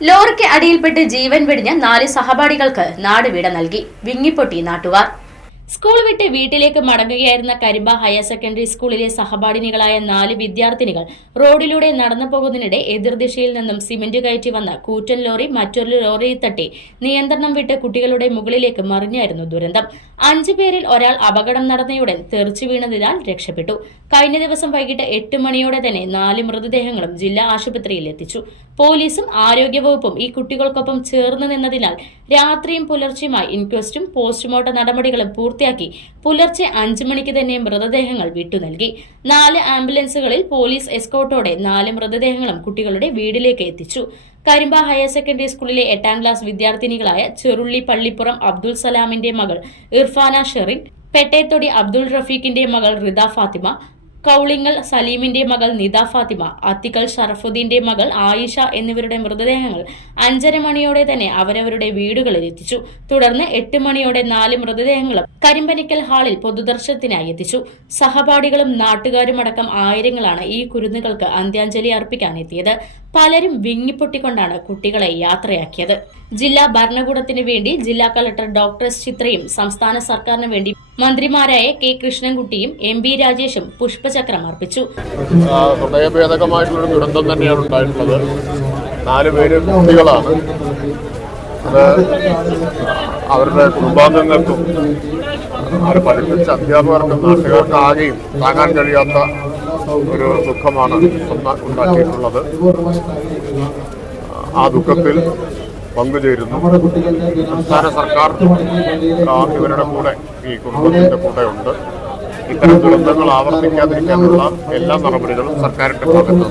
ലോറിക്ക് അടിയിൽപ്പെട്ട് ജീവൻ വെടിഞ്ഞ നാല് സഹപാഠികൾക്ക് നാടുവിട നൽകി. വിങ്ങിപ്പൊട്ടി നാട്ടുകാർ. സ്കൂൾ വിട്ട് വീട്ടിലേക്ക് മടങ്ങുകയായിരുന്ന കരിമ്പ ഹയർ സെക്കൻഡറി സ്കൂളിലെ സഹപാഠിനികളായ നാല് വിദ്യാർത്ഥിനികൾ റോഡിലൂടെ നടന്നു പോകുന്നതിനിടെ എതിർദിശയിൽ നിന്നും സിമന്റ് കയറ്റി വന്ന കൂറ്റൻ ലോറി മറ്റൊരു ലോറിയിൽ തട്ടി നിയന്ത്രണം വിട്ട് കുട്ടികളുടെ മുകളിലേക്ക് മറിഞ്ഞായിരുന്നു ദുരന്തം. അഞ്ചു പേരിൽ ഒരാൾ അപകടം നടന്നയുടൻ തെറിച്ചു വീണതിനാൽ രക്ഷപ്പെട്ടു. കഴിഞ്ഞ ദിവസം വൈകിട്ട് എട്ട് മണിയോടെ തന്നെ നാല് മൃതദേഹങ്ങളും ജില്ലാ ആശുപത്രിയിൽ എത്തിച്ചു. പോലീസും ആരോഗ്യവകുപ്പും ഈ കുട്ടികൾക്കൊപ്പം ചേർന്ന് നിന്നതിനാൽ രാത്രിയും പുലർച്ചെയുമായി ഇൻക്വസ്റ്റും പോസ്റ്റ്മോർട്ടം നടപടികളും പൂർത്തിയാക്കി പുലർച്ചെ അഞ്ചു മണിക്ക് തന്നെ മൃതദേഹങ്ങൾ വിട്ടു നൽകി. നാല് ആംബുലൻസുകളിൽ പോലീസ് എസ്കോട്ടോടെ നാല് മൃതദേഹങ്ങളും കുട്ടികളുടെ വീടിലേക്ക് എത്തിച്ചു. കരിമ്പ ഹയർ സെക്കൻഡറി സ്കൂളിലെ എട്ടാം ക്ലാസ് വിദ്യാർത്ഥിനികളായ ചെറുള്ളി പള്ളിപ്പുറം അബ്ദുൾ സലാമിന്റെ മകൾ ഇർഫാന ഷെറിൻ പെട്ടേത്തൊടി അബ്ദുൾ റഫീഖിന്റെ മകൾ റിദ ഫാത്തിമ കൌളിങ്ങൽ സലീമിന്റെ മകൾ നിദ ഫാത്തിമ അത്തിക്കൽ ഷറഫുദ്ദീന്റെ മകൾ ആയിഷ എന്നിവരുടെ മൃതദേഹങ്ങൾ അഞ്ചര മണിയോടെ തന്നെ അവരവരുടെ വീടുകളിൽ എത്തിച്ചു. തുടർന്ന് എട്ട് മണിയോടെ നാല് മൃതദേഹങ്ങളും കരിമ്പനിക്കൽ ഹാളിൽ പൊതുദർശനത്തിനായി എത്തിച്ചു. സഹപാഠികളും നാട്ടുകാരുമടക്കം ആയിരങ്ങളാണ് ഈ കുരുന്നുകൾക്ക് അന്ത്യാഞ്ജലി അർപ്പിക്കാൻ എത്തിയത്. പലരും വിങ്ങിപ്പൊട്ടിക്കൊണ്ടാണ് കുട്ടികളെ യാത്രയാക്കിയത്. ജില്ലാ ഭരണകൂടത്തിന് വേണ്ടി ജില്ലാ കളക്ടർ ഡോക്ടർ ചിത്രയും സംസ്ഥാന സർക്കാരിന് വേണ്ടി മന്ത്രിമാരായ കെ കൃഷ്ണൻകുട്ടിയും എം ബി രാജേഷും പുഷ്പചക്രം അർപ്പിച്ചു. ദുരന്തം തന്നെയാണ് ഉണ്ടായിട്ടുള്ളത്. നാല് കുട്ടികളാണ്. അവരുടെ കുടുംബാംഗങ്ങൾക്കും അവരെ പഠിപ്പിച്ച അധ്യാപകർക്കും നാട്ടുകാർക്കാകെയും താങ്ങാൻ കഴിയാത്ത ഒരു ദുഃഖമാണ് ഉണ്ടാ- ഉണ്ടാക്കിയിട്ടുള്ളത്. ആ ദുഃഖത്തിൽ പങ്കുചേരുന്നു. സംസ്ഥാന സർക്കാർ ഇവരുടെ കൂടെ ഈ കുടുംബത്തിന്റെ കൂടെ ഉണ്ട്. ഇത്തരം ദുരന്തങ്ങൾ ആവർത്തിക്കാതിരിക്കാനുള്ള എല്ലാ നടപടികളും സർക്കാരിന്റെ ഭാഗത്ത്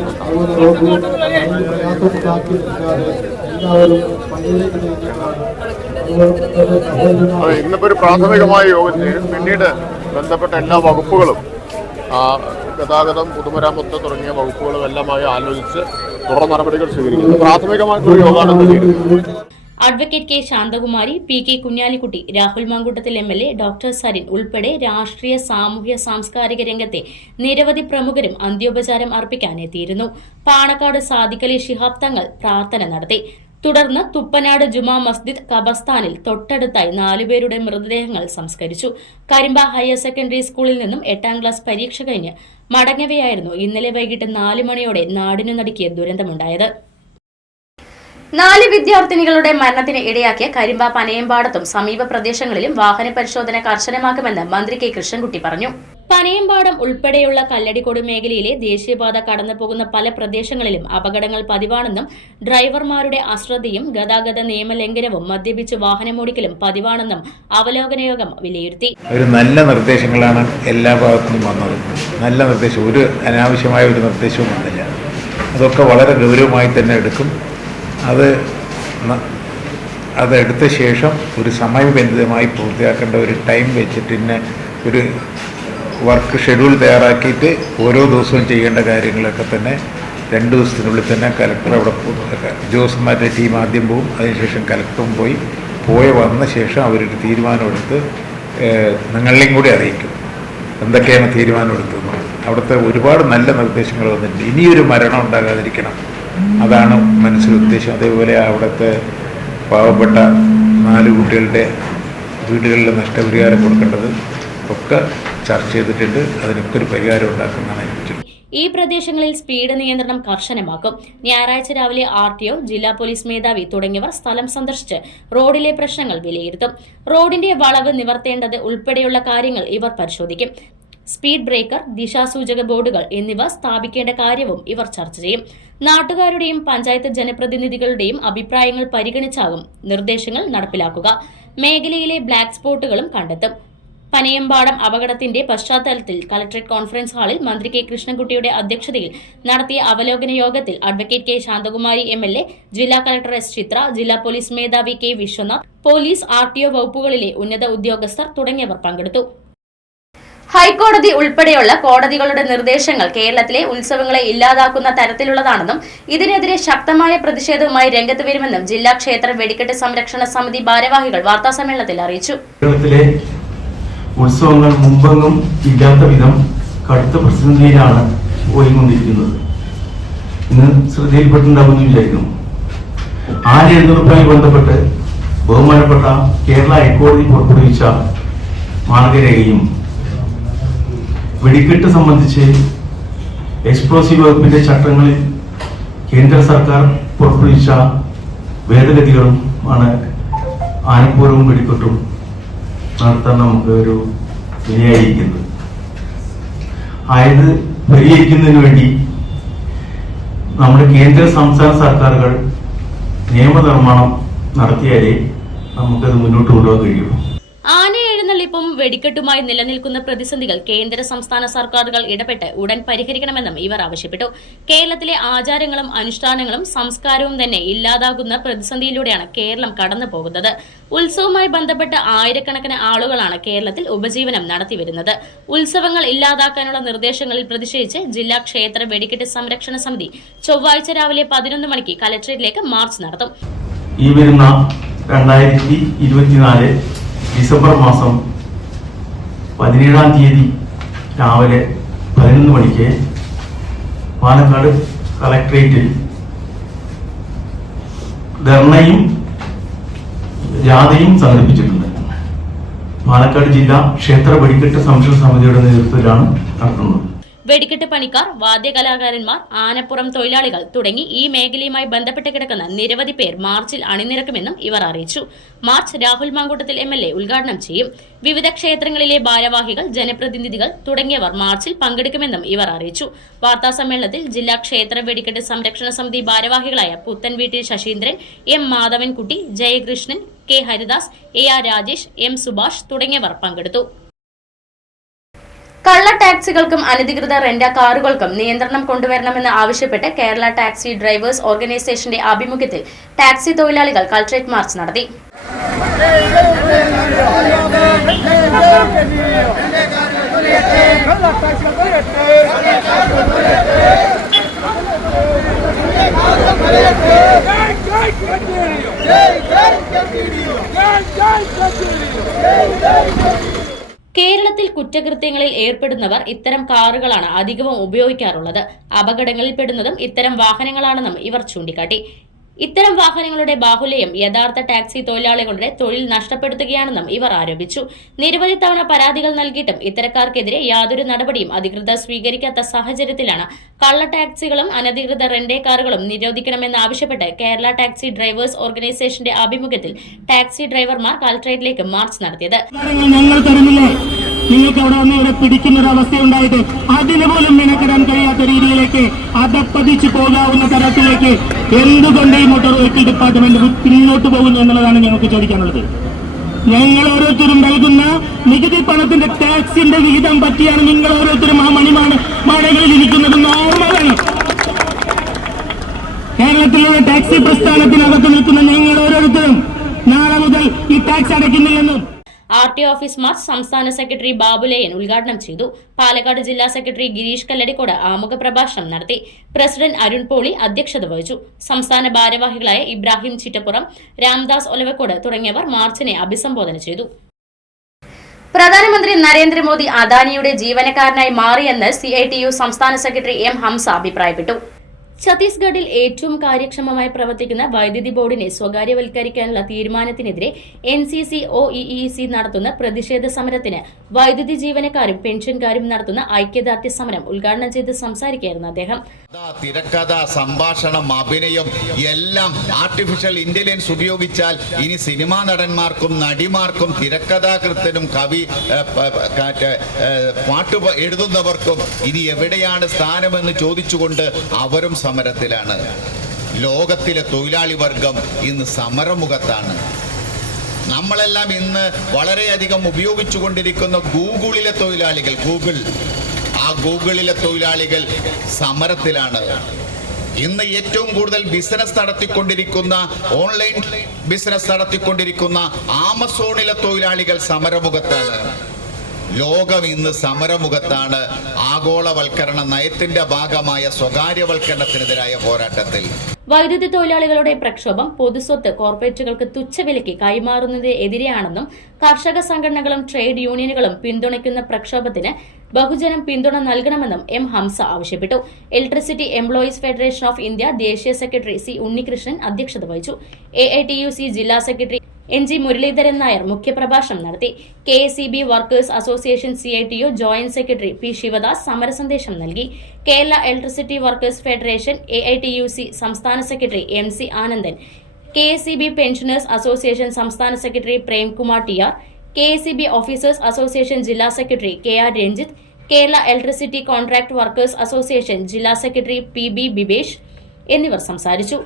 അതെ ഇന്നിപ്പോ ഒരു പ്രാഥമികമായ യോഗത്തിൽ പിന്നീട് ബന്ധപ്പെട്ട എല്ലാ വകുപ്പുകളും ഗതാഗതം പൊതുമരാമത്ത് തുടങ്ങിയ വകുപ്പുകളും എല്ലാമായി ആലോചിച്ച് തുടർ നടപടികൾ സ്വീകരിക്കുന്നു. പ്രാഥമികമായിട്ടുള്ള യോഗമാണ് advocate K Shanthakumari P K Kunhalikutty Rahul Mamkootathil M L A doctor Sarin ഉൾപ്പെടെ രാഷ്ട്രീയ സാമൂഹ്യ സാംസ്കാരിക രംഗത്തെ നിരവധി പ്രമുഖരും അന്ത്യോപചാരം അർപ്പിക്കാനെത്തിയിരുന്നു പാണക്കാട് സാദിഖലി ശിഹാബ് തങ്ങൾ പ്രാർത്ഥന നടത്തി. തുടർന്ന് തുപ്പനാട് ജുമാ മസ്ജിദ് ഖബർസ്ഥാനിൽ തൊട്ടടുത്തായി നാലുപേരുടെ മൃതദേഹങ്ങൾ സംസ്കരിച്ചു. കരിമ്പ ഹയർ സെക്കൻഡറി സ്കൂളിൽ നിന്നും എട്ടാം ക്ലാസ് പരീക്ഷ കഴിഞ്ഞ് മടങ്ങവെയായിരുന്നു ഇന്നലെ വൈകിട്ട് നാല് മണിയോടെ നാടിനു നടുക്കിയ ദുരന്തമുണ്ടായത്. നാല് വിദ്യാർത്ഥിനികളുടെ മരണത്തിന് ഇടയാക്കിയ കരിമ്പ പനയമ്പാടത്തും സമീപ പ്രദേശങ്ങളിലും വാഹന പരിശോധന കർശനമാക്കുമെന്ന് മന്ത്രി കെ കൃഷ്ണൻകുട്ടി പറഞ്ഞു. പനയമ്പാടം ഉൾപ്പെടെയുള്ള കല്ലടിക്കോട് മേഖലയിലെ ദേശീയപാത കടന്നു പോകുന്ന പല പ്രദേശങ്ങളിലും അപകടങ്ങൾ പതിവാണെന്നും ഡ്രൈവർമാരുടെ അശ്രദ്ധയും ഗതാഗത നിയമലംഘനവും മദ്യപിച്ച് വാഹനമോടിക്കലും പതിവാണെന്നും അവലോകന യോഗം വിലയിരുത്തി. ഒരു നല്ല നിർദ്ദേശങ്ങളാണ് എല്ലാ ഭാഗത്തും വന്നത്. നല്ല നിർദ്ദേശം. ഒരു അനാവശ്യമായ ഒരു നിർദ്ദേശവും വന്നില്ല. അതൊക്കെ വളരെ ഗൗരവമായി തന്നെ എടുക്കും. അത് അതെടുത്ത ശേഷം ഒരു സമയബന്ധിതമായി പൂർത്തിയാക്കേണ്ട ഒരു ടൈം വെച്ചിട്ട് ഒരു വർക്ക് ഷെഡ്യൂൾ തയ്യാറാക്കിയിട്ട് ഓരോ ദിവസവും ചെയ്യേണ്ട കാര്യങ്ങളൊക്കെ തന്നെ രണ്ട് ദിവസത്തിനുള്ളിൽ തന്നെ കലക്ടർ അവിടെ ഉദ്യോഗസ്ഥന്മാരുടെ ടീം ആദ്യം പോവും. അതിനുശേഷം കലക്ടറും പോയി. പോയി വന്ന ശേഷം അവരൊരു തീരുമാനമെടുത്ത് നിങ്ങളെയും കൂടി അറിയിക്കും. എന്തൊക്കെയാണ് തീരുമാനമെടുത്തത് അവിടുത്തെ ഒരുപാട് നല്ല നിർദ്ദേശങ്ങൾ വന്നിട്ടുണ്ട്. ഇനിയൊരു മരണം ഉണ്ടാകാതിരിക്കണം. അതാണ് മനസ്സിൽ ഉദ്ദേശം. അതേപോലെ അവിടുത്തെ പാവപ്പെട്ട നാല് കുട്ടികളുടെ വീടുകളിലെ നഷ്ടപരിഹാരം കൊടുക്കേണ്ടത് ഒക്കെ ചർച്ച ചെയ്തിട്ടുണ്ട്. അതിനൊക്കെ ഒരു പരിഹാരം ഉണ്ടാക്കുന്നതാണ് ഈ പ്രദേശങ്ങളിൽ സ്പീഡ് നിയന്ത്രണം കർശനമാക്കും. ഞായറാഴ്ച രാവിലെ ആർ ടി ഒ ജില്ലാ പോലീസ് മേധാവി തുടങ്ങിയവർ സ്ഥലം സന്ദർശിച്ച് റോഡിലെ പ്രശ്നങ്ങൾ വിലയിരുത്തും. റോഡിന്റെ വളവ് നിവർത്തേണ്ടത് ഉൾപ്പെടെയുള്ള കാര്യങ്ങൾ ഇവർ പരിശോധിക്കും. സ്പീഡ് ബ്രേക്കർ ദിശാസൂചക ബോർഡുകൾ എന്നിവ സ്ഥാപിക്കേണ്ട കാര്യവും ഇവർ ചർച്ച ചെയ്യും. നാട്ടുകാരുടെയും പഞ്ചായത്ത് ജനപ്രതിനിധികളുടെയും അഭിപ്രായങ്ങൾ പരിഗണിച്ചാകും നിർദ്ദേശങ്ങൾ നടപ്പിലാക്കുക. മേഖലയിലെ ബ്ലാക്ക് സ്പോട്ടുകളും കണ്ടെത്തും. പനയമ്പാടം അപകടത്തിന്റെ പശ്ചാത്തലത്തിൽ കളക്ടറേറ്റ് കോൺഫറൻസ് ഹാളിൽ മന്ത്രി കെ കൃഷ്ണൻകുട്ടിയുടെ അധ്യക്ഷതയിൽ നടത്തിയ അവലോകന യോഗത്തിൽ advocate K Shanthakumari M L A ജില്ലാ കളക്ടർ എസ് ചിത്ര ജില്ലാ പോലീസ് മേധാവി K Vishwanath police R T O വകുപ്പുകളിലെ ഉന്നത ഉദ്യോഗസ്ഥർ തുടങ്ങിയവർ പങ്കെടുത്തു. ഹൈക്കോടതി ഉൾപ്പെടെയുള്ള കോടതികളുടെ നിർദ്ദേശങ്ങൾ കേരളത്തിലെ ഉത്സവങ്ങളെ ഇല്ലാതാക്കുന്ന തരത്തിലുള്ളതാണെന്നും ഇതിനെതിരെ ശക്തമായ പ്രതിഷേധവുമായി രംഗത്ത് വരുമെന്നും ജില്ലാ ക്ഷേത്ര വെടിക്കെട്ട് സംരക്ഷണ സമിതി ഭാരവാഹികൾ വാർത്താസമ്മേളനത്തിൽ അറിയിച്ചു. ഉത്സവങ്ങൾ മുമ്പെങ്ങും ഇല്ലാത്ത വിധം കടുത്ത പ്രതിസന്ധിയിലാണ് പോയിക്കൊണ്ടിരിക്കുന്നത്. ഇന്ന് ശ്രദ്ധയിൽപ്പെട്ടുണ്ടാകുമെന്ന് വിചാരിക്കുന്നു ആന എഴുന്നള്ളിപ്പുമായി ബന്ധപ്പെട്ട് ബഹുമാനപ്പെട്ട കേരള ഹൈക്കോടതി പുറപ്പെടുവിച്ച മാർഗരേഖയും വെടിക്കെട്ട് സംബന്ധിച്ച് എക്സ്പ്ലോസീവ് വകുപ്പിന്റെ ചട്ടങ്ങളിൽ കേന്ദ്ര സർക്കാർ പുറപ്പെടുവിച്ച ഭേദഗതികളും ആണ് ആനപ്പൂരവും വെടിക്കെട്ടും. നടത്താൻ നമുക്ക് ഒരു വിനയായിരിക്കുന്നത് ആയത് പരിഹരിക്കുന്നതിന് വേണ്ടി നമ്മുടെ കേന്ദ്ര സംസ്ഥാന സർക്കാരുകൾ നിയമനിർമ്മാണം നടത്തിയാലേ നമുക്കത് മുന്നോട്ട് കൊണ്ടുപോകാൻ കഴിയുള്ളൂ. എഴുന്നള്ളിപ്പും വെടിക്കെട്ടുമായി നിലനിൽക്കുന്ന പ്രതിസന്ധികൾ കേന്ദ്ര സംസ്ഥാന സർക്കാരുകൾ ഇടപെട്ട് ഉടൻ പരിഹരിക്കണമെന്നും ഇവർ ആവശ്യപ്പെട്ടു. കേരളത്തിലെ ആചാരങ്ങളും അനുഷ്ഠാനങ്ങളും സംസ്കാരവും തന്നെ ഇല്ലാതാകുന്ന പ്രതിസന്ധിയിലൂടെയാണ് കേരളം കടന്നു പോകുന്നത്. ഉത്സവവുമായി ബന്ധപ്പെട്ട് ആയിരക്കണക്കിന് ആളുകളാണ് കേരളത്തിൽ ഉപജീവനം നടത്തിവരുന്നത്. ഉത്സവങ്ങൾ ഇല്ലാതാക്കാനുള്ള നിർദ്ദേശങ്ങളിൽ പ്രതിഷേധിച്ച് ജില്ലാ ക്ഷേത്ര വെടിക്കെട്ട് സംരക്ഷണ സമിതി ചൊവ്വാഴ്ച രാവിലെ പതിനൊന്ന് മണിക്ക് കലക്ടറേറ്റിലേക്ക് മാർച്ച് നടത്തും. ഈ വരുന്ന രണ്ടായിരത്തി ഇരുപത്തിനാല് ഡിസംബർ മാസം പതിനേഴാം തീയതി രാവിലെ പതിനൊന്ന് മണിക്ക് പാലക്കാട് കളക്ട്രേറ്റിൽ ധർണയും ജാഥയും സംഘടിപ്പിച്ചിട്ടുണ്ട്. പാലക്കാട് ജില്ലാ ക്ഷേത്ര വെടിക്കെട്ട് സംരക്ഷണ സമിതിയുടെ നേതൃത്വത്തിലാണ് നടത്തുന്നത്. വെടിക്കെട്ട് പണിക്കാർ വാദ്യകലാകാരന്മാർ ആനപ്പുറം തൊഴിലാളികൾ തുടങ്ങി ഈ മേഖലയുമായി ബന്ധപ്പെട്ട് കിടക്കുന്ന നിരവധി പേർ മാർച്ചിൽ അണിനിരക്കുമെന്നും ഇവർ അറിയിച്ചു. March Rahul Mamkootathil M L A ഉദ്ഘാടനം ചെയ്യും. വിവിധ ക്ഷേത്രങ്ങളിലെ ഭാരവാഹികൾ ജനപ്രതിനിധികൾ തുടങ്ങിയവർ മാർച്ചിൽ പങ്കെടുക്കുമെന്നും ഇവർ അറിയിച്ചു. വാർത്താ സമ്മേളനത്തിൽ ജില്ലാ ക്ഷേത്ര വെടിക്കെട്ട് സംരക്ഷണ സമിതി ഭാരവാഹികളായ Puthenveettil Sasheendran M Madhavankutty Jayakrishnan K Haridas A R Rajesh M Subhash തുടങ്ങിയവർ പങ്കെടുത്തു. കള്ള ടാക്സികൾക്കും അനധികൃത റെന്റ കാറുകൾക്കും നിയന്ത്രണം കൊണ്ടുവരണമെന്ന് ആവശ്യപ്പെട്ട് കേരള ടാക്സി ഡ്രൈവേഴ്സ് ഓർഗനൈസേഷന്റെ ആഭിമുഖ്യത്തിൽ ടാക്സി തൊഴിലാളികൾ കളക്ട്രേറ്റ് മാർച്ച് നടത്തി കേരളത്തിൽ കുറ്റകൃത്യങ്ങളിൽ ഏർപ്പെടുന്നവർ ഇത്തരം കാറുകളാണ് അധികവും ഉപയോഗിക്കാറുള്ളത്. അപകടങ്ങളിൽപ്പെടുന്നതും ഇത്തരം വാഹനങ്ങളാണെന്നും ഇവർ ചൂണ്ടിക്കാട്ടി. ഇത്തരം വാഹനങ്ങളുടെ ബാഹുല്യം യഥാർത്ഥ ടാക്സി തൊഴിലാളികളുടെ തൊഴിൽ നഷ്ടപ്പെടുത്തുകയാണെന്നും ഇവർ ആരോപിച്ചു. നിരവധി തവണ പരാതികൾ നൽകിയിട്ടും ഇത്തരക്കാർക്കെതിരെ യാതൊരു നടപടിയും അധികൃതർ സ്വീകരിക്കാത്ത സാഹചര്യത്തിലാണ്. കള്ള ടാക്സികളും അനധികൃത റെന്റേ കാറുകളും നിരോധിക്കണമെന്നാവശ്യപ്പെട്ട് കേരള ടാക്സി ഡ്രൈവേഴ്സ് ഓർഗനൈസേഷന്റെ ആഭിമുഖ്യത്തിൽ ടാക്സി ഡ്രൈവർമാർ കളക്ടറേറ്റിലേക്ക് മാർച്ച് നടത്തിയത്. നിങ്ങൾക്ക് അവിടെ വന്ന് ഇവിടെ പിടിക്കുന്ന ഒരു അവസ്ഥയുണ്ടായിട്ട് അതിന് പോലും മെനക്കെടാൻ കഴിയാത്ത രീതിയിലേക്ക് അതപ്പതിച്ചു പോകാവുന്ന തരത്തിലേക്ക് എന്തുകൊണ്ട് ഈ മോട്ടോർ വെഹിക്കിൾ ഡിപ്പാർട്ട്മെന്റ് പിന്നോട്ട് പോകുന്നു എന്നുള്ളതാണ് ഞങ്ങൾക്ക് ചോദിക്കാനുള്ളത്. ഞങ്ങൾ ഓരോരുത്തരും നൽകുന്ന നികുതി പണത്തിന്റെ ടാക്സിന്റെ വിഹിതം പറ്റിയാണ് നിങ്ങൾ ഓരോരുത്തരും ആ മണിമാണ് മാടകളിൽ ഇരിക്കുന്നത്. നോർമലാണ് കേരളത്തിലുള്ള ടാക്സി പ്രസ്ഥാനത്തിനകത്ത് നിൽക്കുന്ന ഞങ്ങൾ ഓരോരുത്തരും നാളെ മുതൽ ഈ ടാക്സ് അടയ്ക്കുന്നില്ലെന്നും ആർ ടി ഓഫീസ് മാർച്ച് സംസ്ഥാന സെക്രട്ടറി ബാബുലയൻ ഉദ്ഘാടനം ചെയ്തു. പാലക്കാട് ജില്ലാ സെക്രട്ടറി ഗിരീഷ് കല്ലടിക്കോട് ആമുഖ പ്രഭാഷണം നടത്തി. പ്രസിഡന്റ് അരുൺ പോളി അധ്യക്ഷത വഹിച്ചു. സംസ്ഥാന ഭാരവാഹികളായ ഇബ്രാഹിം ചിറ്റപ്പുറം രാംദാസ് ഒലവക്കോട് തുടങ്ങിയവർ മാർച്ചിനെ അഭിസംബോധന ചെയ്തു. പ്രധാനമന്ത്രി നരേന്ദ്രമോദി അദാനിയുടെ ജീവനക്കാരനായി മാറിയെന്ന് സി ഐ ടി യു സംസ്ഥാന സെക്രട്ടറി എം ഹംസ അഭിപ്രായപ്പെട്ടു. ഛത്തീസ്ഗഡിൽ ഏറ്റവും കാര്യക്ഷമമായി പ്രവർത്തിക്കുന്ന വൈദ്യുതി ബോർഡിനെ സ്വകാര്യവൽക്കരിക്കാനുള്ള തീരുമാനത്തിനെതിരെ N C C O E C നടത്തുന്ന പ്രതിഷേധ സമരത്തിന് വൈദ്യുതി ജീവനക്കാരും പെൻഷൻകാരും നടത്തുന്ന ഐക്യദാർഢ്യ സമരം ഉദ്ഘാടനം ചെയ്ത് സംസാരിക്കുകയായിരുന്നു അദ്ദേഹം. കഥ, തിരക്കഥ സംഭാഷണം അഭിനയം എല്ലാം ആർട്ടിഫിഷ്യൽ ഇന്റലിജൻസ് ഉപയോഗിച്ചാൽ ഇനി സിനിമാ നടന്മാർക്കും നടിമാർക്കും തിരക്കഥാകൃത്തിനും കവി പാട്ട് എഴുതുന്നവർക്കും ഇനി എവിടെയാണ് സ്ഥാനമെന്ന് ചോദിച്ചുകൊണ്ട് അവരും സമരത്തിലാണ്. ലോകത്തിലെ തൊഴിലാളി വർഗം ഇന്ന് സമരമുഖത്താണ്. നമ്മളെല്ലാം ഇന്ന് വളരെയധികം ഉപയോഗിച്ചു കൊണ്ടിരിക്കുന്ന ഗൂഗിളിലെ തൊഴിലാളികൾ ഗൂഗിൾ. ആ ഗൂഗിളിലെ തൊഴിലാളികൾ സമരത്തിലാണ്. ഇന്ന് ഏറ്റവും കൂടുതൽ ബിസിനസ് നടത്തിക്കൊണ്ടിരിക്കുന്ന ഓൺലൈൻ ബിസിനസ് നടത്തിക്കൊണ്ടിരിക്കുന്ന ആമസോണിലെ തൊഴിലാളികൾ സമരമുഖത്താണ്. ലോകം ഇന്ന് സമരമുഖത്താണ് ആഗോളവൽക്കരണ നയത്തിന്റെ ഭാഗമായ സ്വകാര്യവൽക്കരണത്തിനെതിരായ പോരാട്ടത്തിൽ. വൈദ്യുതി തൊഴിലാളികളുടെ പ്രക്ഷോഭം പൊതുസ്വത്ത് കോർപ്പറേറ്റുകൾക്ക് തുച്ഛവിലയ്ക്ക് കൈമാറുന്നതിനെതിരെയാണെന്നും കർഷക സംഘടനകളും ട്രേഡ് യൂണിയനുകളും പിന്തുണയ്ക്കുന്ന പ്രക്ഷോഭത്തിന് ബഹുജനം പിന്തുണ നൽകണമെന്നും എം ഹംസ ആവശ്യപ്പെട്ടു. Electricity employees federation of India ദേശീയ സെക്രട്ടറി സി ഉണ്ണികൃഷ്ണൻ അധ്യക്ഷത വഹിച്ചു. A I T U C ജില്ലാ secretary N G Muraleedharan Nair മുഖ്യപ്രഭാഷണം നടത്തി. K S E B workers association C I T U joint secretary P Sivadas സമരസന്ദേശം നൽകി. Kerala electricity workers federation A I T U C സംസ്ഥാന secretary M C Anandan. K S E B pensioners association സംസ്ഥാന secretary Premkumar T R. K S E B officers association ജില്ലാ secretary K R Ranjith. Kerala electricity contract workers association ജില്ലാ secretary P B Bibesh എന്നിവർ സംസാരിച്ചു.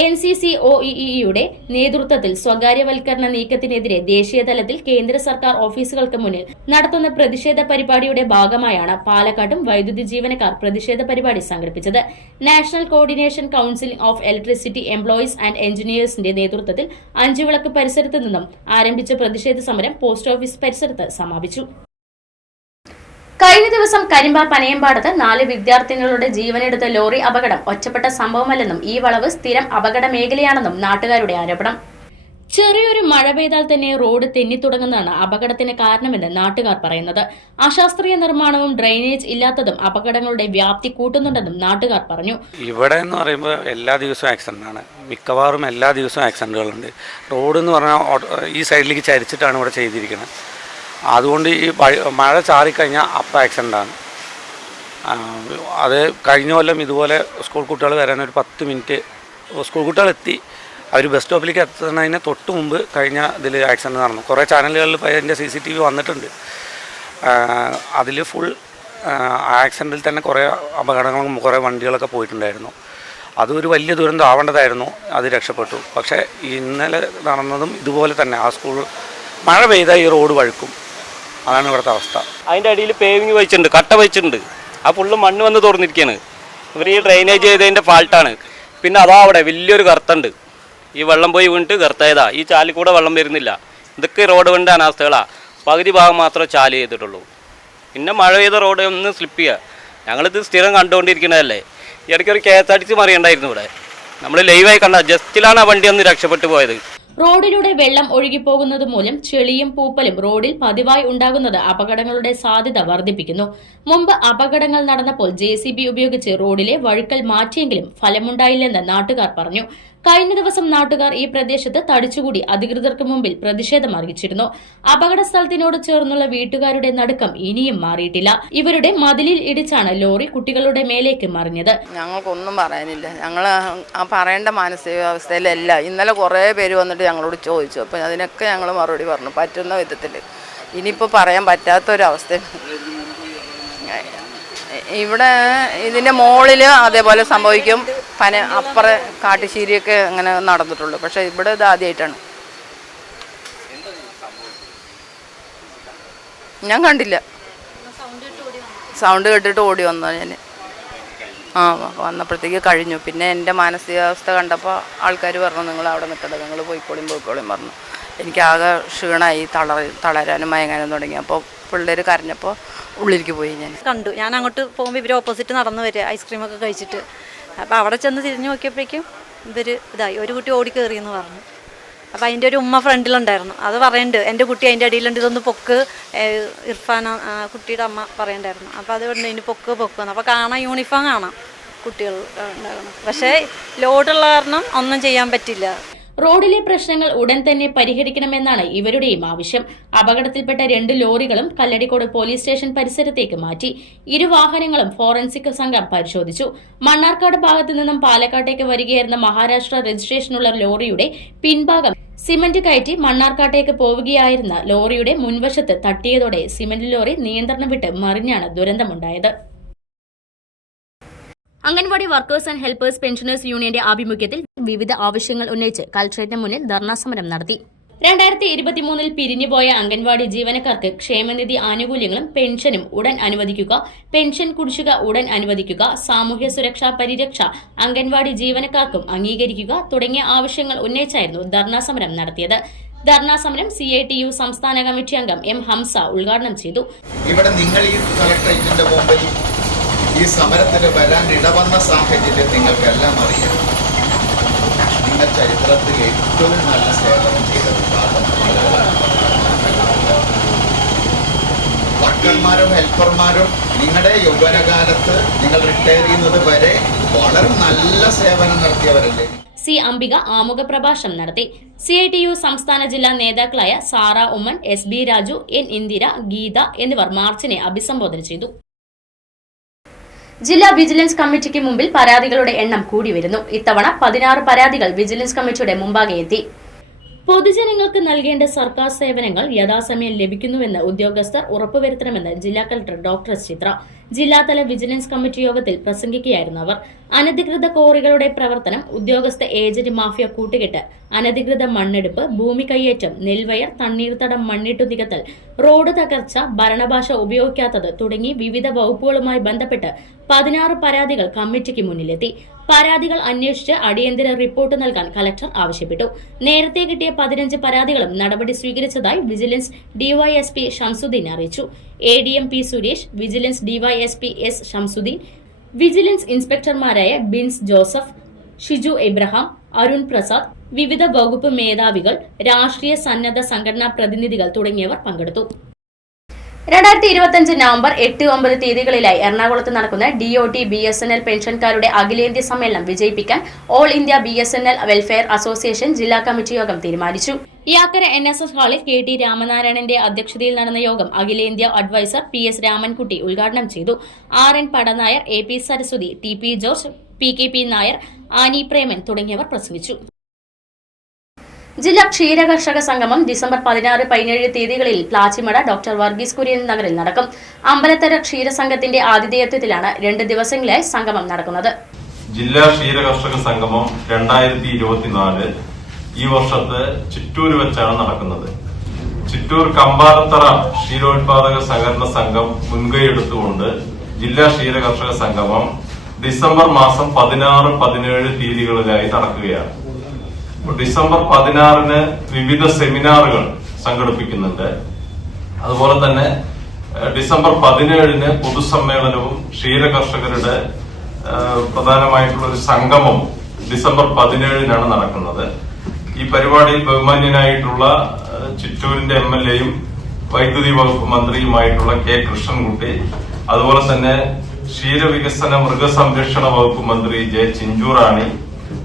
N C C O ഇയുടെ നേതൃത്വത്തിൽ സ്വകാര്യവൽക്കരണ നീക്കത്തിനെതിരെ ദേശീയതലത്തിൽ കേന്ദ്ര സർക്കാർ ഓഫീസുകൾക്ക് മുന്നിൽ നടത്തുന്ന പ്രതിഷേധ പരിപാടിയുടെ ഭാഗമായാണ് പാലക്കാട്ടും വൈദ്യുതി ജീവനക്കാർ പ്രതിഷേധ പരിപാടി സംഘടിപ്പിച്ചത്. National coordination council of electricity employees and എഞ്ചിനീയേഴ്സിന്റെ നേതൃത്വത്തിൽ അഞ്ചുവിളക്ക് പരിസരത്ത് നിന്നും ആരംഭിച്ച പ്രതിഷേധ സമരം പോസ്റ്റ് ഓഫീസ് പരിസരത്ത് സമാപിച്ചു. കഴിഞ്ഞ ദിവസം കരിമ്പ പനയമ്പാടത്ത് നാല് വിദ്യാർത്ഥിനികളുടെ ജീവനെടുത്ത ലോറി അപകടം ഒറ്റപ്പെട്ട സംഭവമല്ലെന്നും ഈ വളവ് സ്ഥിരം അപകട മേഖലയാണെന്നും നാട്ടുകാരുടെ ആരോപണം. ചെറിയൊരു മഴ പെയ്താൽ തന്നെ റോഡ് തെന്നിത്തുടങ്ങുന്നതാണ് അപകടത്തിന് കാരണമെന്ന് നാട്ടുകാർ പറയുന്നത്. അശാസ്ത്രീയ നിർമ്മാണവും ഡ്രെയിനേജ് ഇല്ലാത്തതും അപകടങ്ങളുടെ വ്യാപ്തി കൂട്ടുന്നുണ്ടെന്നും നാട്ടുകാർ പറഞ്ഞു. ഇവിടെ എന്ന് പറയുമ്പോൾ എല്ലാ ദിവസവും ആക്സിഡന്റ് ആണ്. മിക്കവാറും എല്ലാ ദിവസവും ആക്സിഡന്റുകളുണ്ട് റോഡ് എന്ന് പറഞ്ഞാൽ ഈ സൈഡിലേക്ക് ചരിച്ചിട്ടാണ് ഇവിടെ ചെയ്തിരിക്കുന്നത്. അതുകൊണ്ട് ഈ മഴ ചാറിക്കഴിഞ്ഞാൽ അപ്പം ആക്സിഡന്റ് ആണ്. അത് കഴിഞ്ഞ കൊല്ലം ഇതുപോലെ സ്കൂൾ കുട്ടികൾ വരാൻ ഒരു പത്ത് മിനിറ്റ് സ്കൂൾ കുട്ടികൾ എത്തി. അവർ ബസ് സ്റ്റോപ്പിലേക്ക് എത്തുന്നതിന് തൊട്ട് മുമ്പ് കഴിഞ്ഞ ഇതിൽ ആക്സിഡന്റ് നടന്നു. കുറേ ചാനലുകളിൽ അതിന്റെ സി സി ടി വി വന്നിട്ടുണ്ട്. അതിൽ ഫുൾ ആക്സിഡന്റിൽ തന്നെ കുറേ അപകടങ്ങളും കുറേ വണ്ടികളൊക്കെ പോയിട്ടുണ്ടായിരുന്നു. അതൊരു വലിയ ദുരന്തം ആവേണ്ടതായിരുന്നു. അത് രക്ഷപ്പെട്ടു. പക്ഷേ ഇന്നലെ നടന്നതും ഇതുപോലെ തന്നെ. ആ സ്കൂൾ മഴ പെയ്താൽ ഈ റോഡ് വഴുക്കും. അതാണ് ഇവിടുത്തെ അവസ്ഥ. അതിന്റെ അടിയിൽ പേവിങ് വെച്ചിട്ടുണ്ട് കട്ട വെച്ചിട്ടുണ്ട്. ആ ഫുള്ള് മണ്ണ് വന്ന് തുറന്നിരിക്കുകയാണ് ഇവർ ഈ ഡ്രെയിനേജ് ചെയ്തതിന്റെ ഫാൾട്ടാണ് പിന്നെ അതാ അവിടെ വലിയൊരു കറുത്തുണ്ട് ഈ വെള്ളം പോയി വീണിട്ട് കറുത്തായതാ ഈ ചാലിൽ കൂടെ വെള്ളം വരുന്നില്ല. ഇതൊക്കെ റോഡ് വേണ്ട അനാസ്ഥകളാണ് പകുതി ഭാഗം മാത്രമേ ചാൽ ചെയ്തിട്ടുള്ളൂ. പിന്നെ മഴ പെയ്ത റോഡ് ഒന്ന് സ്ലിപ്പ് ചെയ്യുക ഞങ്ങളിത് സ്ഥിരം കണ്ടുകൊണ്ടിരിക്കുന്നതല്ലേ. ഇടയ്ക്ക് ഒരു K S R T C മറിയണ്ടായിരുന്നു ഇവിടെ. നമ്മൾ ലൈവായി കണ്ട ജസ്റ്റിലാണ് ആ വണ്ടി ഒന്ന് രക്ഷപ്പെട്ടു പോയത്. റോഡിലൂടെ വെള്ളം ഒഴുകിപ്പോകുന്നത് മൂലം ചെളിയും പൂപ്പലും റോഡിൽ പതിവായി ഉണ്ടാകുന്നത് അപകടങ്ങളുടെ സാധ്യത വർദ്ധിപ്പിക്കുന്നു. മുമ്പ് അപകടങ്ങൾ നടന്നപ്പോൾ ജെ ഉപയോഗിച്ച് റോഡിലെ വഴുക്കൽ മാറ്റിയെങ്കിലും ഫലമുണ്ടായില്ലെന്ന് നാട്ടുകാർ പറഞ്ഞു. കഴിഞ്ഞ ദിവസം നാട്ടുകാർ ഈ പ്രദേശത്ത് തടിച്ചുകൂടി അധികൃതർക്ക് മുമ്പിൽ പ്രതിഷേധം അറിയിച്ചിരുന്നു അപകട സ്ഥലത്തിനോട് ചേർന്നുള്ള വീട്ടുകാരുടെ നടുക്കം ഇനിയും മാറിയിട്ടില്ല. ഇവരുടെ മതിലിൽ ഇടിച്ചാണ് ലോറി കുട്ടികളുടെ മേലേക്ക് മറിഞ്ഞത്. ഞങ്ങൾക്കൊന്നും പറയാനില്ല. ഞങ്ങൾ ആ പറയേണ്ട മാനസികാവസ്ഥയിലല്ല. ഇന്നലെ കുറേ പേര് വന്നിട്ട് ഞങ്ങളോട് ചോദിച്ചു. അപ്പോൾ അതിനൊക്കെ ഞങ്ങൾ മറുപടി പറഞ്ഞു. പറ്റുന്ന വിധത്തിൽ ഇനിയിപ്പോൾ പറയാൻ പറ്റാത്തൊരവസ്ഥ. ഇവിടെ ഇതിന്റെ മുകളിൽ അതേപോലെ സംഭവിക്കും. പന അപ്പുറ കാട്ടുശീരിയൊക്കെ അങ്ങനെ നടന്നിട്ടുള്ളൂ. പക്ഷേ ഇവിടെ ഇത് ആദ്യമായിട്ടാണ് ഞാൻ കണ്ടില്ല. സൗണ്ട് കേട്ടിട്ട് ഓടി വന്നു ഞാൻ ആ വന്നപ്പോഴത്തേക്ക് കഴിഞ്ഞു. പിന്നെ എന്റെ മാനസികാവസ്ഥ കണ്ടപ്പോൾ ആൾക്കാർ പറഞ്ഞു നിങ്ങൾ അവിടെ നിൽക്കണ്ട. നിങ്ങൾ പോയിക്കോളിയും പോയിക്കോളിയും പറഞ്ഞു. എനിക്കാകെ ക്ഷീണമായി തള തളരാനും മയങ്ങാനും തുടങ്ങി. അപ്പോൾ പിള്ളേർ കരഞ്ഞപ്പോൾ ഉള്ളിലേക്ക് പോയി ഞാൻ. കണ്ടു. ഞാൻ അങ്ങോട്ട് പോകുമ്പോൾ ഇവർ ഓപ്പോസിറ്റ് നടന്നു വരിക. ഐസ്ക്രീമൊക്കെ കഴിച്ചിട്ട്. അപ്പോൾ അവിടെ ചെന്ന് തിരിഞ്ഞു നോക്കിയപ്പോഴേക്കും ഇവർ ഇതായി. ഒരു കുട്ടി ഓടി കയറിയെന്ന് പറഞ്ഞു. അപ്പോൾ അതിന്റെ ഒരു ഉമ്മ ഫ്രണ്ടിലുണ്ടായിരുന്നു. അത് പറയണ്ട് എന്റെ കുട്ടി അതിന്റെ അടിയിലുണ്ട്. ഇതൊന്ന് പൊക്ക്. ഇർഫാൻ കുട്ടിയുടെ അമ്മ പറയണ്ടായിരുന്നു. അപ്പോൾ അത് പറഞ്ഞു ഇതിന് പൊക്ക് പൊക്കുന്ന് അപ്പോൾ കാണാം യൂണിഫോം കാണാം കുട്ടികൾ ഉണ്ടാകണം പക്ഷേ ലോഡുള്ള കാരണം ഒന്നും ചെയ്യാൻ പറ്റില്ല. റോഡിലെ പ്രശ്നങ്ങൾ ഉടൻ തന്നെ പരിഹരിക്കണമെന്നാണ് ഇവരുടെയും ആവശ്യം. അപകടത്തിൽപ്പെട്ട രണ്ട് ലോറികളും കല്ലടിക്കോട് പോലീസ് സ്റ്റേഷൻ പരിസരത്തേക്ക് മാറ്റി. ഇരു വാഹനങ്ങളും ഫോറൻസിക് സംഘം പരിശോധിച്ചു. മണ്ണാർക്കാട് ഭാഗത്തു നിന്നും പാലക്കാട്ടേക്ക് വരികയായിരുന്ന മഹാരാഷ്ട്ര രജിസ്ട്രേഷനുള്ള ലോറിയുടെ പിൻഭാഗം സിമന്റ് കയറ്റി മണ്ണാർക്കാട്ടേക്ക് പോവുകയായിരുന്ന ലോറിയുടെ മുൻവശത്ത് തട്ടിയതോടെ സിമന്റ് ലോറി നിയന്ത്രണം വിട്ട് മറിഞ്ഞാണ് ദുരന്തമുണ്ടായത്. Anganwadi workers and helpers pensioners യൂണിയന്റെ ആഭിമുഖ്യത്തിൽ വിവിധ ആവശ്യങ്ങൾ ഉന്നയിച്ച് കലക്ട്രേറ്റിന് മുന്നിൽ ധർണാ സമരം നടത്തി. രണ്ടായിരത്തി ഇരുപത്തിമൂന്നിൽ പിരിഞ്ഞുപോയ അംഗൻവാടി ജീവനക്കാർക്ക് ക്ഷേമനിധി ആനുകൂല്യങ്ങളും പെൻഷനും ഉടൻ അനുവദിക്കുക പെൻഷൻ കുടിശ്ശിക ഉടൻ അനുവദിക്കുക സാമൂഹ്യ സുരക്ഷാ പരിരക്ഷ അംഗൻവാടി ജീവനക്കാർക്കും അംഗീകരിക്കുക തുടങ്ങിയ ആവശ്യങ്ങൾ ഉന്നയിച്ചായിരുന്നു ധർണാ സമരം നടത്തിയത്. ധർണാ സമരം സി ഐ ടി യു സംസ്ഥാന കമ്മിറ്റി അംഗം എം ഹംസ ഉദ്ഘാടനം ചെയ്തു. ഇവിടെ നിങ്ങൾ ഈ കളക്ടറേറ്റിന്റെ മുമ്പിൽ ഈ സമരത്തിന് വരാൻ ഇടവന്ന സാഹചര്യം നിങ്ങൾക്കെല്ലാം അറിയാം. നിങ്ങൾ ചരിത്രത്തിൽ ഏറ്റവും നല്ല സേവനം ചെയ്ത വിഭാഗം വർക്കർമാരും ഹെൽപ്പർമാരും നിങ്ങളുടെ യൗവനകാലത്ത് നിങ്ങൾ റിട്ടയർ ചെയ്യുന്നത് വരെ വളരെ നല്ല സേവനം നടത്തിയവരല്ലേ? സി അംബിക ആമുഖ പ്രഭാഷണം നടത്തി. സി ഐ ടി യു സംസ്ഥാന ജില്ലാ നേതാക്കളായ Sara Oommen S B Raju N Indira Geetha എന്നിവർ മാർച്ചിനെ അഭിസംബോധന ചെയ്തു. ജില്ലാ വിജിലൻസ് കമ്മിറ്റിക്ക് മുമ്പിൽ പരാതികളുടെ എണ്ണം കൂടി വരുന്നു. ഇത്തവണ പതിനാറ് പരാതികൾ വിജിലൻസ് കമ്മിറ്റിയുടെ മുമ്പാകെ എത്തി. പൊതുജനങ്ങൾക്ക് നൽകേണ്ട സർക്കാർ സേവനങ്ങൾ യഥാസമയം ലഭിക്കുന്നുവെന്ന് ഉദ്യോഗസ്ഥർ ഉറപ്പുവരുത്തണമെന്ന് ജില്ലാ കളക്ടർ ഡോക്ടർ ചിത്ര. ജില്ലാതല വിജിലൻസ് കമ്മിറ്റി യോഗത്തിൽ പ്രസംഗിക്കുകയായിരുന്നു അവർ. അനധികൃത കോറികളുടെ പ്രവർത്തനം ഉദ്യോഗസ്ഥ ഏജന്റ് മാഫിയ കൂട്ടുകെട്ട് അനധികൃത മണ്ണെടുപ്പ് ഭൂമി കയ്യേറ്റം നെൽവയർ തണ്ണീർത്തടം മണ്ണിട്ടു നികത്തൽ റോഡ് തകർച്ച ഭരണഭാഷ ഉപയോഗിക്കാത്തത് തുടങ്ങി വിവിധ വകുപ്പുകളുമായി ബന്ധപ്പെട്ട് പതിനാറ് പരാതികൾ കമ്മിറ്റിക്ക് മുന്നിലെത്തി. പരാതികൾ അന്വേഷിച്ച് അടിയന്തര റിപ്പോർട്ട് നൽകാൻ കലക്ടർ ആവശ്യപ്പെട്ടു. നേരത്തെ കിട്ടിയ പതിനഞ്ച് പരാതികളും നടപടി സ്വീകരിച്ചതായി വിജിലൻസ് ഡിവൈഎസ്പി ഷംസുദ്ദീൻ അറിയിച്ചു. A D M P Suresh vigilance DySP S Shamsuddin vigilance ഇൻസ്പെക്ടർമാരായ Bins Joseph Shiju Abraham Arun Prasad വിവിധ വകുപ്പ് മേധാവികൾ രാഷ്ട്രീയ സന്നദ്ധ സംഘടനാ പ്രതിനിധികൾ തുടങ്ങിയവർ പങ്കെടുത്തു. രണ്ടായിരത്തി ഇരുപത്തിയഞ്ച് നവംബർ എട്ട് ഒമ്പത് തീയതികളിലായി എറണാകുളത്ത് നടക്കുന്ന D O T B S N L പെൻഷൻകാരുടെ അഖിലേന്ത്യാ സമ്മേളനം വിജയിപ്പിക്കാൻ all India B S N L welfare association ജില്ലാ കമ്മിറ്റി യോഗം തീരുമാനിച്ചു. യാക്കര എൻ എസ് എസ് ഹാളിൽ കെ ടി രാമനാരായണന്റെ അധ്യക്ഷതയിൽ നടന്ന യോഗം അഖിലേന്ത്യാ അഡ്വൈസർ പി എസ് രാമൻകുട്ടി ഉദ്ഘാടനം ചെയ്തു. R N Padanair A P Saraswathi T P George P K P Nair Annie Preman തുടങ്ങിയവർ പ്രസംഗിച്ചു. ജില്ലാ ക്ഷീരകർഷക സംഗമം ഡിസംബർ പതിനാറ് പതിനേഴ് തീയതികളിൽ പ്ലാച്ചിമട ഡോക്ടർ വർഗീസ് കുര്യൻ നഗറിൽ നടക്കും. അമ്പലത്തര ക്ഷീരസംഘത്തിന്റെ ആതിഥേയത്വത്തിലാണ് രണ്ട് ദിവസങ്ങളിലായി സംഗമം നടക്കുന്നത്. ജില്ലാ ക്ഷീരകർഷക സംഗമം രണ്ടായിരത്തി ഇരുപത്തിനാല് ഈ വർഷത്തെ ചിറ്റൂർ വെച്ചാണ് നടക്കുന്നത്. ചിറ്റൂർ കമ്പാലത്തറ ക്ഷീരോത്പാദക സഹകരണ സംഘം മുൻകൈയെടുത്തുകൊണ്ട് ജില്ലാ ക്ഷീരകർഷക സംഗമം ഡിസംബർ മാസം പതിനാറ് പതിനേഴ് തീയതികളിലായി നടക്കുകയാണ്. ഡിസംബർ പതിനാറിന് വിവിധ സെമിനാറുകൾ സംഘടിപ്പിക്കുന്നുണ്ട്. അതുപോലെ തന്നെ ഡിസംബർ പതിനേഴിന് പൊതുസമ്മേളനവും ക്ഷീരകർഷകരുടെ പ്രധാനമായിട്ടുള്ള ഒരു സംഗമം ഡിസംബർ പതിനേഴിനാണ് നടക്കുന്നത്. ഈ പരിപാടിയിൽ ബഹുമാന്യനായിട്ടുള്ള ചിറ്റൂരിന്റെ എം എൽ എയും വൈദ്യുതി വകുപ്പ് മന്ത്രിയുമായിട്ടുള്ള കെ കൃഷ്ണൻകുട്ടി അതുപോലെ തന്നെ ക്ഷീരവികസന മൃഗസംരക്ഷണ വകുപ്പ് മന്ത്രി ജെ ചിഞ്ചൂറാണി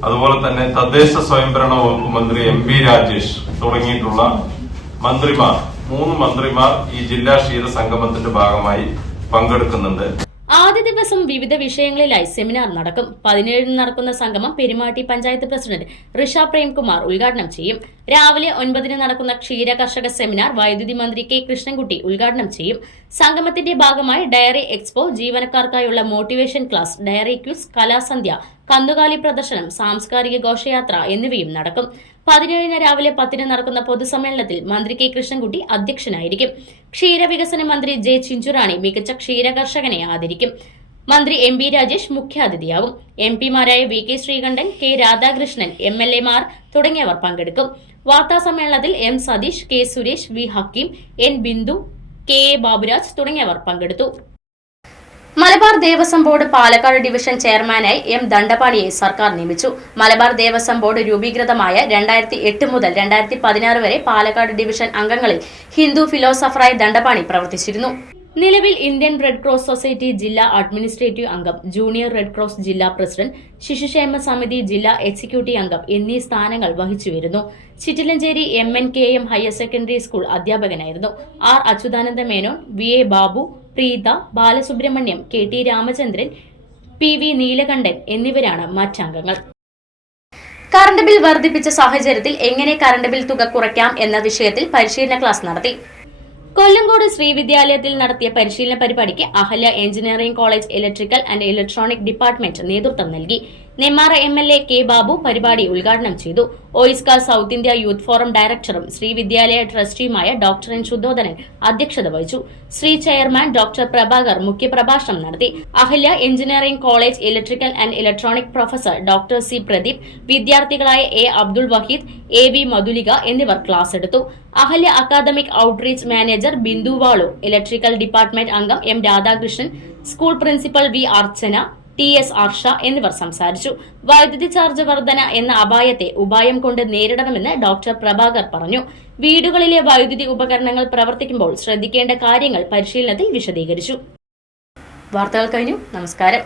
അതുപോലെ തന്നെ തദ്ദേശ സ്വയംഭരണ വകുപ്പ് മന്ത്രി എം പി രാജേഷ് തുടങ്ങിയിട്ടുള്ള മന്ത്രിമാർ മൂന്ന് മന്ത്രിമാർ ഈ ജില്ലാ ക്ഷീര സംഗമത്തിന്റെ ഭാഗമായി പങ്കെടുക്കുന്നുണ്ട്. ആദ്യ ദിവസം വിവിധ വിഷയങ്ങളിലായി സെമിനാർ നടക്കും. പതിനേഴിന് നടക്കുന്ന സംഗമം പെരുമാട്ടി പഞ്ചായത്ത് പ്രസിഡന്റ് ഋഷ പ്രേംകുമാർ ഉദ്ഘാടനം ചെയ്യും. രാവിലെ ഒൻപതിന് നടക്കുന്ന ക്ഷീര കർഷക സെമിനാർ വൈദ്യുതി മന്ത്രി കെ കൃഷ്ണൻകുട്ടി ഉദ്ഘാടനം ചെയ്യും. സംഗമത്തിന്റെ ഭാഗമായി ഡയറി എക്സ്പോ ജീവനക്കാർക്കായുള്ള മോട്ടിവേഷൻ ക്ലാസ് ഡയറി ക്യൂസ് കലാസന്ധ്യ കന്നുകാലി പ്രദർശനം സാംസ്കാരിക ഘോഷയാത്ര എന്നിവയും നടക്കും. പതിനേഴിന് രാവിലെ പത്തിന് നടക്കുന്ന പൊതുസമ്മേളനത്തിൽ മന്ത്രി കെ കൃഷ്ണൻകുട്ടി അധ്യക്ഷനായിരിക്കും. ക്ഷീരവികസന മന്ത്രി ജെ ചിഞ്ചുറാണി മികച്ച ക്ഷീരകർഷകനെ ആദരിക്കും. മന്ത്രി എം ബി രാജേഷ് മുഖ്യാതിഥിയാവും. M പിമാരായ V K Sreekandan K Radhakrishnan M L തുടങ്ങിയവർ പങ്കെടുക്കും. വാർത്താ സമ്മേളനത്തിൽ M Satheesh K Suresh V Hakeem N Bindu K A Baburaj തുടങ്ങിയവർ പങ്കെടുത്തു. മലബാർ ദേവസ്വം ബോർഡ് പാലക്കാട് ഡിവിഷൻ ചെയർമാനായി എം ദണ്ഡപാണിയെ സർക്കാർ നിയമിച്ചു. മലബാർ ദേവസ്വം ബോർഡ് രൂപീകൃതമായ രണ്ടായിരത്തി എട്ട് മുതൽ രണ്ടായിരത്തി പതിനാറ് വരെ പാലക്കാട് ഡിവിഷൻ അംഗങ്ങളിൽ ഹിന്ദു ഫിലോസഫറായി ദണ്ഡപാണി പ്രവർത്തിച്ചിരുന്നു. നിലവിൽ ഇന്ത്യൻ റെഡ് ക്രോസ് സൊസൈറ്റി ജില്ലാ അഡ്മിനിസ്ട്രേറ്റീവ് അംഗം ജൂനിയർ റെഡ് ക്രോസ് ജില്ലാ പ്രസിഡന്റ് ശിശുക്ഷേമ സമിതി ജില്ലാ എക്സിക്യൂട്ടീവ് അംഗം എന്നീ സ്ഥാനങ്ങൾ വഹിച്ചുവരുന്നു Chittilanchery M N K M higher secondary school അധ്യാപകനായിരുന്നു. R Achuthananda Menon V A Babu Preetha Balasubramaniam K T Ramachandran P V Neelakandan എന്നിവരാണ് മറ്റംഗങ്ങൾ. കറണ്ട് ബിൽ വർദ്ധിപ്പിച്ച സാഹചര്യത്തിൽ എങ്ങനെ കറണ്ട് ബിൽ തുക കുറയ്ക്കാം എന്ന വിഷയത്തിൽ പരിശീലന ക്ലാസ് നടത്തി. കൊല്ലങ്കോട് ശ്രീവിദ്യാലയത്തിൽ നടത്തിയ പരിശീലന പരിപാടിക്ക് Ahalia engineering college electrical and electronic department നേതൃത്വം നൽകി. Nemmara M L A K Babu പരിപാടി ഉദ്ഘാടനം ചെയ്തു. OISCA south India youth forum ഡയറക്ടറും ശ്രീവിദ്യാലയ ട്രസ്റ്റിയുമായ ഡോക്ടർ എൻ ശുദ്ധോധനൻ അധ്യക്ഷത വഹിച്ചു. ശ്രീ ചെയർമാൻ ഡോക്ടർ പ്രഭാകർ മുഖ്യപ്രഭാഷണം നടത്തി. Ahalia engineering college electrical and electronic professor doctor C Pradeep വിദ്യാർത്ഥികളായ A Abdul Waheed A V Madhulika എന്നിവർ class എടുത്തു. Ahalia academic outreach manager Bindu Valu electrical department അംഗം M Radhakrishnan school principal V Archana T S Arsha എന്നിവർ സംസാരിച്ചു. വൈദ്യുതി charge വർധന എന്ന അപായത്തെ ഉപായം കൊണ്ട് നേരിടണമെന്ന് ഡോക്ടർ പ്രഭാകർ പറഞ്ഞു. വീടുകളിലെ വൈദ്യുതി ഉപകരണങ്ങൾ പ്രവർത്തിക്കുമ്പോൾ ശ്രദ്ധിക്കേണ്ട കാര്യങ്ങൾ പരിശീലനത്തിൽ വിശദീകരിച്ചു. വാർത്തകൾ കഴിഞ്ഞു. നമസ്കാരം.